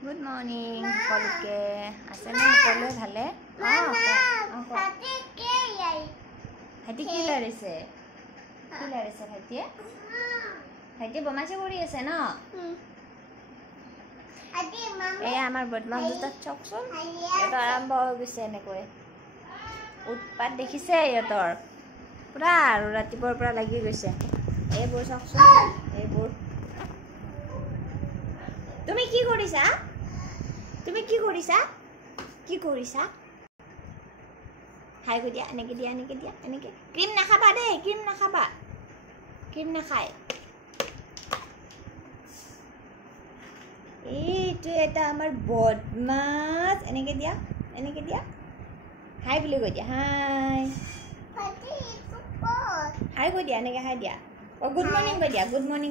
good morning সকলোকে আছেনে সকলোৱে ভালে ভাইটি কি লাৰিছে ভাইটিয়ে ভাইটিয়ে বমাচি কৰি আছে ন এয়া আমাৰ বদমাছ দুটাক চাওকচোন সিহঁতৰ আৰম্ভ হৈ গৈছে এনেকৈ উৎপাত দেখিছে সিহঁতৰ পুৰা আৰু ৰাতিপুৱাৰ পৰা লাগি গৈছে এইবোৰ চাওকচোন এইবোৰ তুমি কি কৰিছা হাই গৈ দিয়া এনেকৈ দিয়া এনেকৈ ক্ৰীম নাখাবা দেই ক্ৰীম নাখায় এইটো এটা আমাৰ বদমাছ এনেকৈ দিয়া হাই বুলি কৈ দিয়া হাই কৈ দিয়া এনেকৈ হাই দিয়া গুড মৰ্ণিং কৈ দিয়া গুড মৰ্ণিং